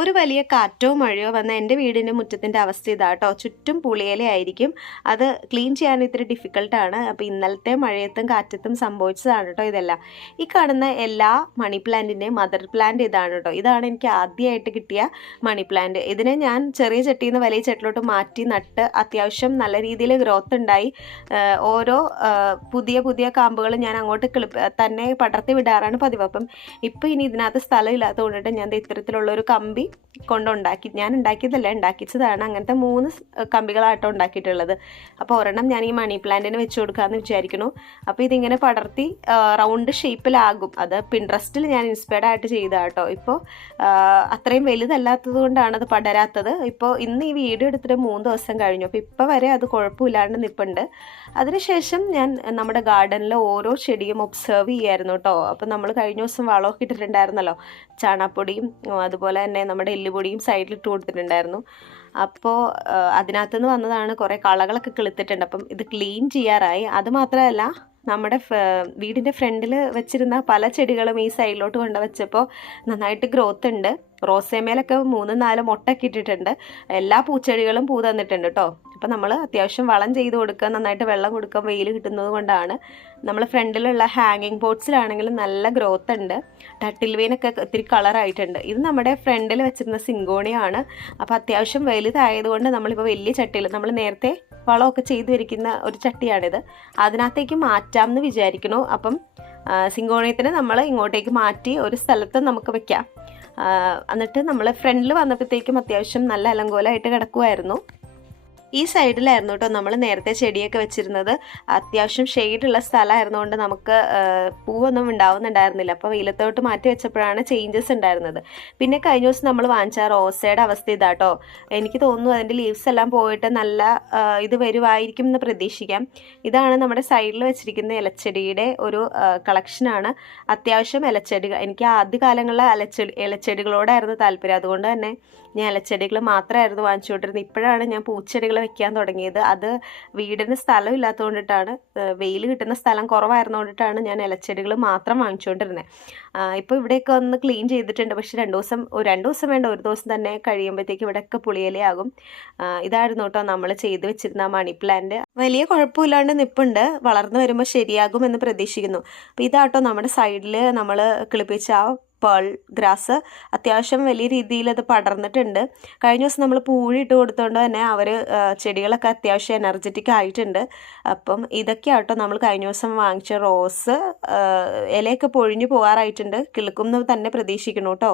ഒരു വലിയ കാറ്റോ മഴയോ വന്ന എന്റെ വീടിന്റെ മുറ്റത്തിന്റെ അവസ്ഥ ഇതാട്ടോ. ചുറ്റും പുളിയിലയായിരിക്കും. അത് ക്ലീൻ ചെയ്യാൻ ഇത്തിരി ഡിഫിക്കൽട്ടാണ്. അപ്പോൾ ഇന്നലത്തെ മഴയത്തും കാറ്റത്തും സംഭവിച്ചതാണ് കേട്ടോ ഇതെല്ലാം. ഈ കാണുന്ന എല്ലാ മണി പ്ലാന്റിന്റെയും മദർ പ്ലാന്റ് ഇതാണ് കേട്ടോ. ഇതാണ് എനിക്ക് ആദ്യമായിട്ട് കിട്ടിയ മണി പ്ലാന്റ്. ഇതിനെ ഞാൻ ചെറിയ ചട്ടിയിൽ നിന്ന് വലിയ ചട്ടിലോട്ട് മാറ്റി നട്ട് അത്യാവശ്യം നല്ല രീതിയിൽ ഗ്രോത്ത് ഉണ്ടായി. ഓരോ പുതിയ പുതിയ കാമ്പുകൾ ഞാൻ അങ്ങോട്ട് കിളിപ്പ് തന്നെ പടർത്തി വിടാറാണ് പതിവ്. അപ്പം ഇപ്പോൾ ഇനി ഇതിനകത്ത് സ്ഥലം ഇല്ലാത്തത് കൊണ്ടിട്ട് ഞാൻ ദേ ഇത്തരത്തിലുള്ള ഒരു കമ്പി കൊണ്ടുണ്ടാക്കി ഞാൻ ഉണ്ടാക്കിയതല്ല ഉണ്ടാക്കിച്ചതാണ്. അങ്ങനത്തെ മൂന്ന് കമ്പികളാട്ടോ ഉണ്ടാക്കിയിട്ടുള്ളത്. അപ്പോൾ ഒരെണ്ണം ഞാൻ ഈ മണി പ്ലാന്റിന് വെച്ച് കൊടുക്കാമെന്ന് വിചാരിക്കുന്നു. അപ്പോൾ ഇതിങ്ങനെ പടർത്തി റൗണ്ട് ഷേപ്പിലാകും അത് പിൻട്രസ്റ്റിൽ ഞാൻ ഇൻസ്പയർഡ് ആയിട്ട് ചെയ്തതാണ് കേട്ടോ ഇപ്പോൾ അത്രയും വലുതല്ലാത്തത് കൊണ്ടാണ് അത് പടരാത്തത്. ഇപ്പോൾ ഇന്ന് ഈ വീഡിയോ എടുത്തിട്ട് മൂന്ന് ദിവസം കഴിഞ്ഞു. അപ്പോൾ ഇപ്പോൾ വരെ അത് കുഴപ്പമില്ലാണ്ട് നിൽപ്പുണ്ട് അതിനുശേഷം ഞാൻ നമ്മുടെ ഗാർഡനിലെ ഓരോ ചെടിയും ഒബ്സേർവ് ചെയ്യായിരുന്നു കേട്ടോ. അപ്പോൾ നമ്മൾ കഴിഞ്ഞ ദിവസം വളമൊക്കെ ഇട്ടിട്ടുണ്ടായിരുന്നല്ലോ. ചാണകപ്പൊടിയും അതുപോലെ തന്നെ നമ്മുടെ എല്ലുപൊടിയും സൈഡിൽ ഇട്ട് കൊടുത്തിട്ടുണ്ടായിരുന്നു. അപ്പോൾ അതിനകത്ത് നിന്ന് വന്നതാണ് കുറേ കളകളൊക്കെ കിളുത്തിട്ടുണ്ട്. അപ്പം ഇത് ക്ലീൻ ചെയ്യാറായി. അതുമാത്രമല്ല നമ്മുടെ വീടിന്റെ ഫ്രണ്ടിൽ വെച്ചിരുന്ന പല ചെടികളും ഈ സൈഡിലോട്ട് കൊണ്ട് വെച്ചപ്പോൾ നന്നായിട്ട് ഗ്രോത്ത് ഉണ്ട്. റോസേമേലൊക്കെ മൂന്നും നാലും മുട്ടൊക്കെ ഇട്ടിട്ടുണ്ട്. എല്ലാ പൂച്ചെടികളും പൂ തന്നിട്ടുണ്ട് കേട്ടോ അപ്പം നമ്മൾ അത്യാവശ്യം വളം ചെയ്ത് കൊടുക്കുക നന്നായിട്ട് വെള്ളം കൊടുക്കുക വെയിൽ കിട്ടുന്നത് കൊണ്ടാണ്. നമ്മൾ ഫ്രണ്ടിലുള്ള ഹാങ്ങിങ് ബോട്ട്സിലാണെങ്കിലും നല്ല ഗ്രോത്ത് ഉണ്ട്. ടട്ടിൽ വെയിനൊക്കെ ഒത്തിരി കളറായിട്ടുണ്ട് ഇത് നമ്മുടെ ഫ്രണ്ടിൽ വെച്ചിരുന്ന സിങ്കോണിയാണ്. അപ്പോൾ അത്യാവശ്യം വലുതായതുകൊണ്ട് നമ്മളിപ്പോൾ വലിയ ചട്ടിയിൽ നമ്മൾ നേരത്തെ വളമൊക്കെ ചെയ്തു വരിക്കുന്ന ഒരു ചട്ടിയാണിത്. അതിനകത്തേക്ക് മാറ്റാം എന്ന് വിചാരിക്കണു അപ്പം സിങ്കോണിയത്തിന് നമ്മൾ ഇങ്ങോട്ടേക്ക് മാറ്റി ഒരു സ്ഥലത്ത് നമുക്ക് വെക്കാം. എന്നിട്ട് നമ്മൾ ഫ്രണ്ടിൽ വന്നപ്പോഴത്തേക്കും അത്യാവശ്യം നല്ല അലങ്കോലമായിട്ട് കിടക്കുമായിരുന്നു ഈ സൈഡിലായിരുന്നു കേട്ടോ നമ്മൾ നേരത്തെ ചെടിയൊക്കെ വെച്ചിരുന്നത്. അത്യാവശ്യം ഷെയ്ഡുള്ള സ്ഥലമായിരുന്നുകൊണ്ട് നമുക്ക് പൂവൊന്നും ഉണ്ടാവുന്നുണ്ടായിരുന്നില്ല. അപ്പോൾ വെയിലത്തോട്ട് മാറ്റി വെച്ചപ്പോഴാണ് ചേഞ്ചസ് ഉണ്ടായിരുന്നത്. പിന്നെ കഴിഞ്ഞ ദിവസം നമ്മൾ വാങ്ങിച്ച റോസയുടെ അവസ്ഥ ഇതാട്ടോ എനിക്ക് തോന്നുന്നു അതിന്റെ ലീവ്സ് എല്ലാം പോയിട്ട് നല്ല ഇത് വരുമായിരിക്കും എന്ന് പ്രതീക്ഷിക്കാം. ഇതാണ് നമ്മുടെ സൈഡിൽ വെച്ചിരിക്കുന്ന ഇലച്ചെടിയുടെ ഒരു കളക്ഷനാണ് അത്യാവശ്യം ഇലച്ചെടികൾ എനിക്ക് ആദ്യ കാലങ്ങളിലെ ഇലച്ചെടി ഇലച്ചെടികളോടായിരുന്നു താല്പര്യം. അതുകൊണ്ട് തന്നെ ഞാൻ ഇലച്ചെടികൾ മാത്രമായിരുന്നു വാങ്ങിച്ചുകൊണ്ടിരുന്നത്. ഇപ്പോഴാണ് ഞാൻ പൂച്ചെടികൾ വെക്കാൻ തുടങ്ങിയത്. അത് വീടിന് സ്ഥലം ഇല്ലാത്തതുകൊണ്ടിട്ടാണ് വെയിൽ കിട്ടുന്ന സ്ഥലം കുറവായിരുന്നുകൊണ്ടിട്ടാണ് ഞാൻ ഇലച്ചെടികൾ മാത്രം വാങ്ങിച്ചുകൊണ്ടിരുന്നത് ഇപ്പോൾ ഇവിടെയൊക്കെ ഒന്ന് ക്ലീൻ ചെയ്തിട്ടുണ്ട്. പക്ഷേ രണ്ട് ദിവസം ഒരു രണ്ട് ദിവസം വേണ്ട ഒരു ദിവസം തന്നെ കഴിയുമ്പോഴത്തേക്ക് ഇവിടെയൊക്കെ പുളിയിലയാകും. ഇതായിരുന്നു കേട്ടോ നമ്മൾ ചെയ്ത് വെച്ചിരുന്ന മണി പ്ലാന്റ്. വലിയ കുഴപ്പമില്ലാണ്ട് നിപ്പുണ്ട്. വളർന്നു വരുമ്പോൾ ശരിയാകും എന്ന് പ്രതീക്ഷിക്കുന്നു. അപ്പോൾ ഇതാട്ടോ നമ്മുടെ സൈഡിൽ നമ്മൾ കിളിപ്പിച്ച ആ പേൾ ഗ്രാസ് അത്യാവശ്യം വലിയ രീതിയിൽ അത് പടർന്നിട്ടുണ്ട്. കഴിഞ്ഞ ദിവസം നമ്മൾ പൂഴി ഇട്ട് കൊടുത്തുകൊണ്ട് തന്നെ അവർ ചെടികളൊക്കെ അത്യാവശ്യം എനർജറ്റിക് ആയിട്ടുണ്ട്. അപ്പം ഇതൊക്കെയാട്ടോ നമ്മൾ കഴിഞ്ഞ ദിവസം വാങ്ങിച്ച റോസ് ഇലയൊക്കെ പൊഴിഞ്ഞു പോകാറായിട്ടുണ്ട്. കിളുക്കും തന്നെ പ്രതീക്ഷിക്കണം കേട്ടോ